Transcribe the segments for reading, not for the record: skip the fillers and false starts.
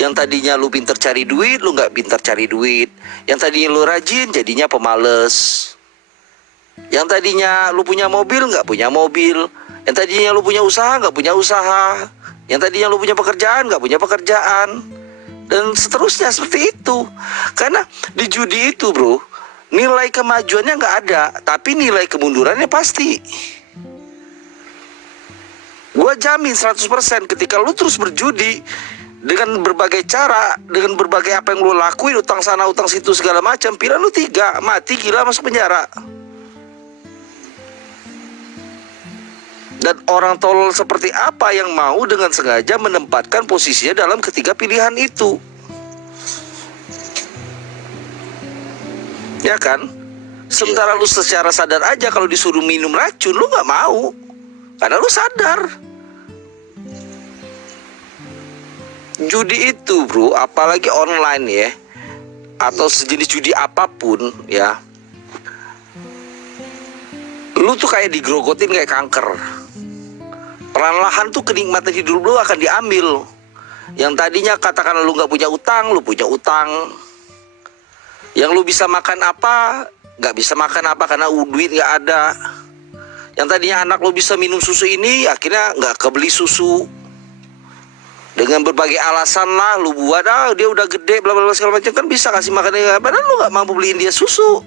Yang tadinya lu pinter cari duit, lu nggak pinter cari duit. Yang tadinya lu rajin, jadinya pemalas. Yang tadinya lu punya mobil, nggak punya mobil. Yang tadinya lu punya usaha, nggak punya usaha. Yang tadinya lu punya pekerjaan, nggak punya pekerjaan. Dan seterusnya seperti itu. Karena di judi itu bro, nilai kemajuannya nggak ada, tapi nilai kemundurannya pasti. Gua jamin 100% ketika lu terus berjudi dengan berbagai cara, dengan berbagai apa yang lu lakuin, utang sana, utang situ, segala macam, pilihan lu 3, mati, gila, masuk penjara. Dan orang tolol seperti apa yang mau dengan sengaja menempatkan posisinya dalam ketiga pilihan itu? Ya kan? Sementara lu secara sadar aja kalau disuruh minum racun, lu gak mau. Karena lu sadar. Judi itu bro, apalagi online ya, atau sejenis judi apapun ya, lu tuh kayak digrogotin kayak kanker. Perlahan-lahan tuh kenikmatan hidup lu akan diambil. Yang tadinya katakanlah lu gak punya utang, lu punya utang. Yang lu bisa makan apa, gak bisa makan apa karena duit gak ada. Yang tadinya anak lu bisa minum susu ini, akhirnya gak kebeli susu. Dengan berbagai alasan lah lu buat, dia udah gede bla bla segala macam, kan bisa kasih makan dia, padahal lu gak mampu beliin dia susu.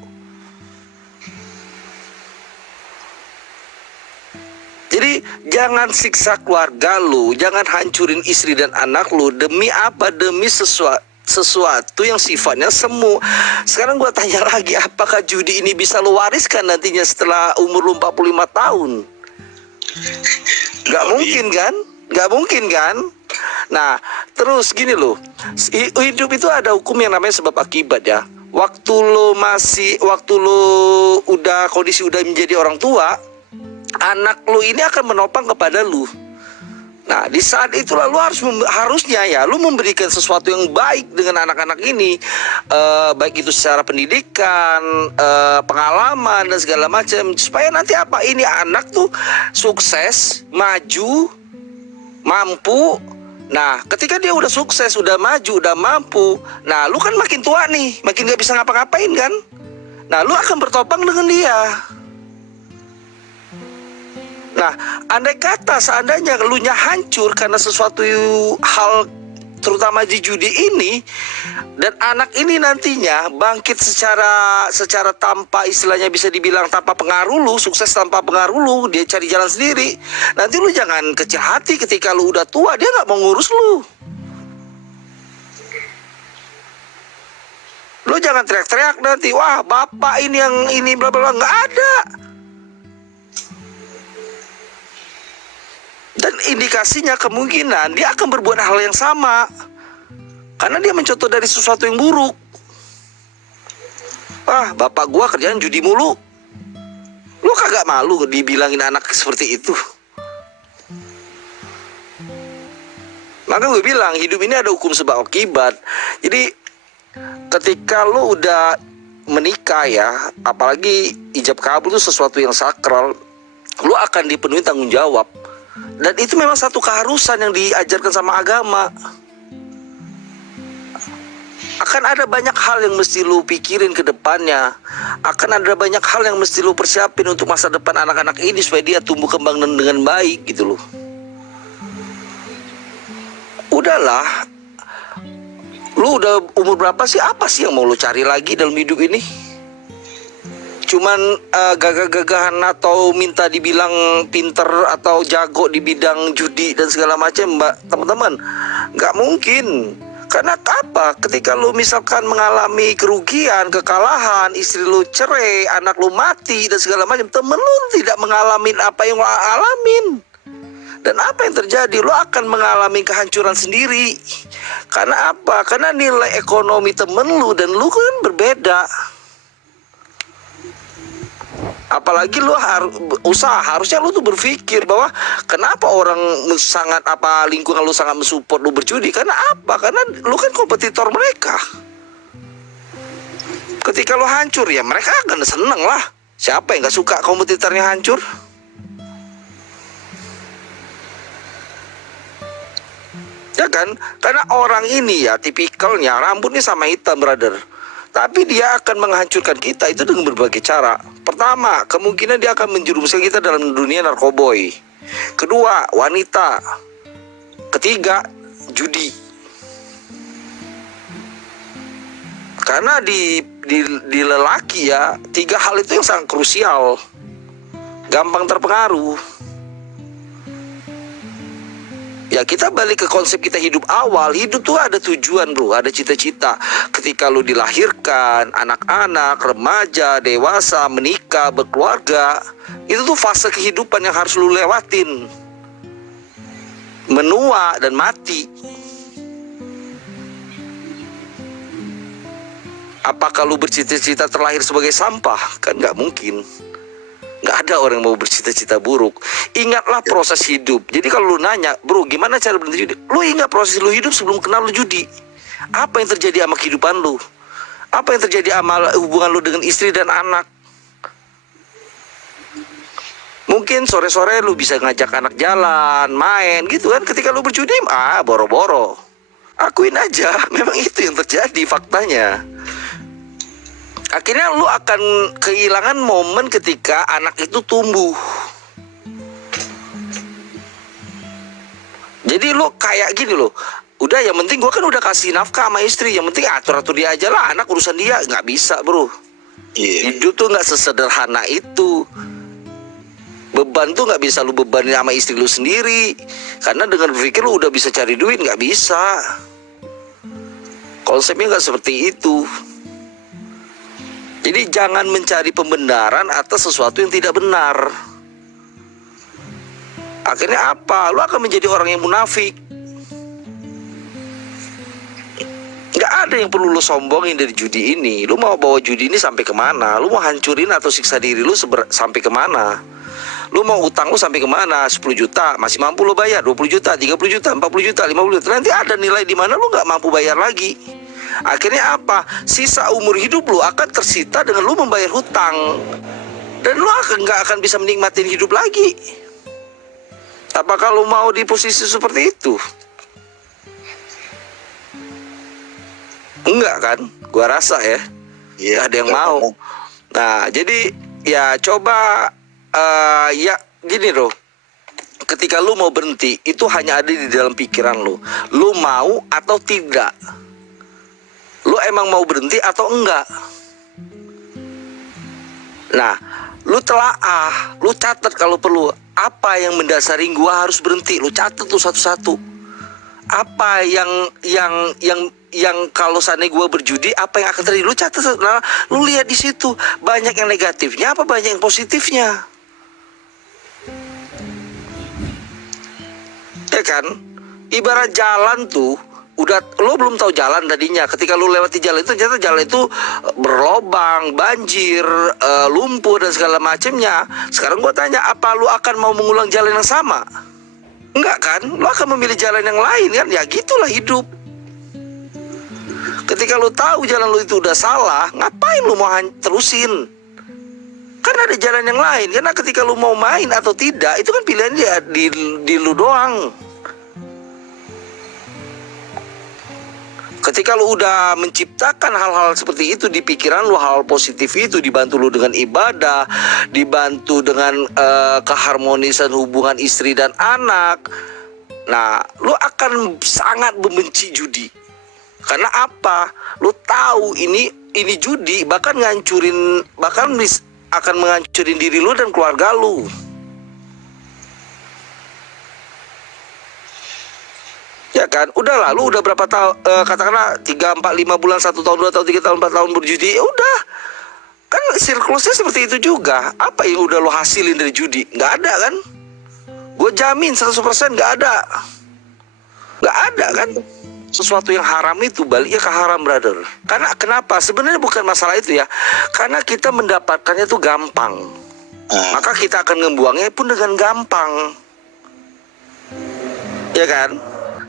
Jadi jangan siksa keluarga lu, jangan hancurin istri dan anak lu demi apa? Demi sesuatu yang sifatnya semu. Sekarang gua tanya lagi, apakah judi ini bisa lu wariskan nantinya setelah umur lu 45 tahun? Gak mungkin kan? Gak mungkin kan? Nah, terus gini loh, hidup itu ada hukum yang namanya sebab akibat ya. Waktu lo udah kondisi udah menjadi orang tua, anak lo ini akan menopang kepada lo. Nah, di saat itulah lo harusnya ya lo memberikan sesuatu yang baik dengan anak-anak ini, baik itu secara pendidikan, pengalaman dan segala macam, supaya nanti apa, ini anak tuh sukses, maju, mampu. Nah, ketika dia udah sukses, udah maju, udah mampu, nah lu kan makin tua nih, makin gak bisa ngapa-ngapain kan. Nah, lu akan bertopang dengan dia. Nah, andai kata seandainya lu nya hancur karena sesuatu hal, terutama di judi ini, dan anak ini nantinya bangkit secara tanpa, istilahnya bisa dibilang tanpa pengaruh lu, sukses tanpa pengaruh lu, dia cari jalan sendiri. Nanti lu jangan kecil hati ketika lu udah tua, dia gak mau ngurus lu. Lu jangan teriak-teriak nanti, wah bapak ini yang ini bla bla bla, nggak ada. Dan indikasinya kemungkinan dia akan berbuat hal yang sama, karena dia mencontoh dari sesuatu yang buruk. Bapak gua kerjaan judi mulu. Lu kagak malu dibilangin anak seperti itu? Maka gue bilang hidup ini ada hukum sebab akibat. Jadi ketika lu udah menikah ya, apalagi ijab kabul itu sesuatu yang sakral, lu akan dipenuhi tanggung jawab. Dan itu memang satu keharusan yang diajarkan sama agama. Akan ada banyak hal yang mesti lu pikirin ke depannya. Akan ada banyak hal yang mesti lu persiapin untuk masa depan anak-anak ini, supaya dia tumbuh kembang dengan baik gitu loh. Udahlah, lu udah umur berapa sih? Apa sih yang mau lu cari lagi dalam hidup ini? Cuman gagah-gagahan atau minta dibilang pinter atau jago di bidang judi dan segala macam, teman-teman, nggak mungkin. Karena apa? Ketika lu misalkan mengalami kerugian, kekalahan, istri lu cerai, anak lu mati dan segala macam, temen lu tidak mengalami apa yang lu alamin. Dan apa yang terjadi? Lu akan mengalami kehancuran sendiri. Karena apa? Karena nilai ekonomi temen lu dan lu kan berbeda. Apalagi lu harusnya lu tuh berpikir bahwa kenapa orang sangat lingkungan lu sangat mensupport lu berjudi. Karena apa? Karena lu kan kompetitor mereka. Ketika lu hancur ya mereka akan seneng lah. Siapa yang gak suka kompetitornya hancur? Ya kan? Karena orang ini ya tipikalnya rambutnya sama hitam, brother. Tapi dia akan menghancurkan kita itu dengan berbagai cara. Pertama, kemungkinan dia akan menjerumuskan kita dalam dunia narkoboy. Kedua, wanita. Ketiga, judi. Karena di lelaki ya, tiga hal itu yang sangat krusial. Gampang terpengaruh. Ya kita balik ke konsep kita hidup awal. Hidup tuh ada tujuan, bro, ada cita-cita. Ketika lu dilahirkan, anak-anak, remaja, dewasa, menikah, berkeluarga, itu tuh fase kehidupan yang harus lu lewatin. Menua dan mati. Apakah lu bercita-cita terlahir sebagai sampah? Kan gak mungkin. Gak ada orang yang mau bercita-cita buruk. Ingatlah proses hidup. Jadi kalau lu nanya, bro, gimana cara berhenti judi? Lu ingat proses lu hidup sebelum kenal lu judi. Apa yang terjadi sama kehidupan lu? Apa yang terjadi sama hubungan lu dengan istri dan anak? Mungkin sore-sore lu bisa ngajak anak jalan, main gitu kan. Ketika lu berjudi, boro-boro. Akuin aja, memang itu yang terjadi faktanya. Akhirnya lu akan kehilangan momen ketika anak itu tumbuh. Jadi lu kayak gini loh, udah yang penting gue kan udah kasih nafkah sama istri, yang penting atur-atur dia aja lah, anak urusan dia. Nggak bisa, bro. Hidup tuh nggak sesederhana itu. Beban tuh nggak bisa lu bebanin sama istri lu sendiri. Karena dengan berpikir lu udah bisa cari duit, nggak bisa. Konsepnya nggak seperti itu. Jadi jangan mencari pembenaran atas sesuatu yang tidak benar. Akhirnya apa? Lu akan menjadi orang yang munafik. Gak ada yang perlu lu sombongin dari judi ini. Lu mau bawa judi ini sampai kemana? Lu mau hancurin atau siksa diri lu sampai kemana? Lu mau utang lu sampai kemana? 10 juta masih mampu lu bayar, 20 juta, 30 juta, 40 juta, 50 juta. Nanti ada nilai di mana lu gak mampu bayar lagi. Akhirnya apa? Sisa umur hidup lu akan tersita dengan lu membayar hutang. Dan lu gak akan bisa menikmati hidup lagi. Apakah lu mau di posisi seperti itu? Enggak kan? Gua rasa ya. Iya, ada yang mau. Nah, jadi ya coba ya gini loh. Ketika lu mau berhenti, itu hanya ada di dalam pikiran lu. Lu mau atau tidak? Lu emang mau berhenti atau enggak? Nah, lu telaah, lu catat kalau perlu. Apa yang mendasari gua harus berhenti? Lu catat tuh satu-satu. Apa yang kalau seandainya gua berjudi, apa yang akan terjadi? Lu catat. Nah, lu lihat di situ banyak yang negatifnya, apa banyak yang positifnya? Ya kan? Ibarat jalan tuh, udah lo belum tahu jalan tadinya. Ketika lo lewati jalan itu, ternyata jalan itu berlobang, banjir, lumpur dan segala macamnya. Sekarang gua tanya, apa lo akan mau mengulang jalan yang sama? Enggak kan? Lo akan memilih jalan yang lain kan? Ya gitulah hidup. Ketika lo tahu jalan lo itu udah salah, ngapain lo mau terusin? Kan ada jalan yang lain. Karena ketika lo mau main atau tidak, itu kan pilihan dia di lo doang. Ketika lu udah menciptakan hal-hal seperti itu di pikiran lu, hal positif itu dibantu lu dengan ibadah, dibantu dengan keharmonisan hubungan istri dan anak. Nah, lu akan sangat membenci judi. Karena apa? Lu tahu ini judi bahkan akan menghancurin diri lu dan keluarga lu. Ya kan, udah lalu udah berapa tahun, katakanlah 3, 4, 5 bulan, 1 tahun, 2 tahun, 3 tahun, 4 tahun berjudi, ya udah. Kan siklusnya seperti itu juga. Apa yang udah lo hasilin dari judi? Nggak ada kan? Gue jamin 100% nggak ada. Nggak ada kan? Sesuatu yang haram itu baliknya ke haram, brother. Karena kenapa? Sebenarnya bukan masalah itu ya. Karena kita mendapatkannya tuh gampang. Maka kita akan ngebuangnya pun dengan gampang. Ya kan?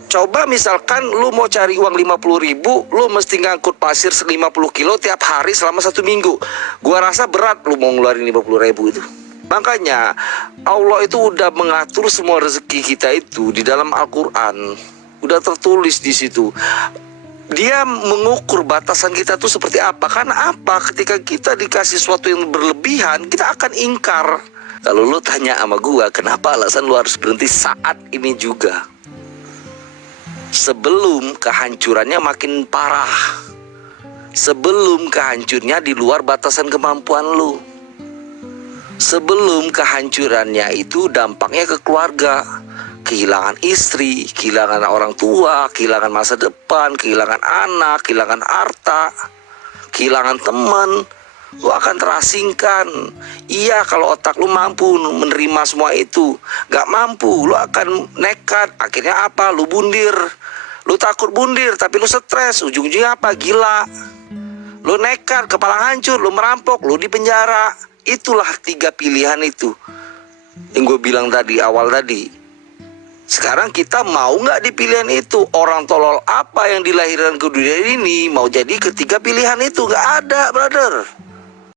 Coba misalkan lu mau cari uang 50.000, lu mesti ngangkut pasir 50 kilo tiap hari selama 1 minggu. Gua rasa berat lu mau ngeluarin 50.000 itu. Makanya Allah itu udah mengatur semua rezeki kita itu di dalam Al-Quran. Udah tertulis di situ. Dia mengukur batasan kita tuh seperti apa. Karena apa? Ketika kita dikasih sesuatu yang berlebihan, kita akan ingkar. Kalau lu tanya sama gua, kenapa alasan lu harus berhenti saat ini juga? Sebelum kehancurannya makin parah. Sebelum kehancurannya di luar batasan kemampuan lu. Sebelum kehancurannya itu dampaknya ke keluarga. Kehilangan istri, kehilangan orang tua, kehilangan masa depan, kehilangan anak, kehilangan harta, kehilangan teman. Lu akan terasingkan. Iya, kalau otak lu mampu menerima semua itu. Gak mampu, lu akan nekat. Akhirnya apa? Lu bundir. Lu takut bundir, tapi lu stres. Ujung-ujungnya apa? Gila. Lu nekat, kepala hancur, lu merampok, lu di penjara. Itulah 3 pilihan itu yang gue bilang tadi, awal tadi. Sekarang kita mau nggak di pilihan itu? Orang tolol apa yang dilahirkan ke dunia ini mau jadi ketiga pilihan itu? Nggak ada, brother.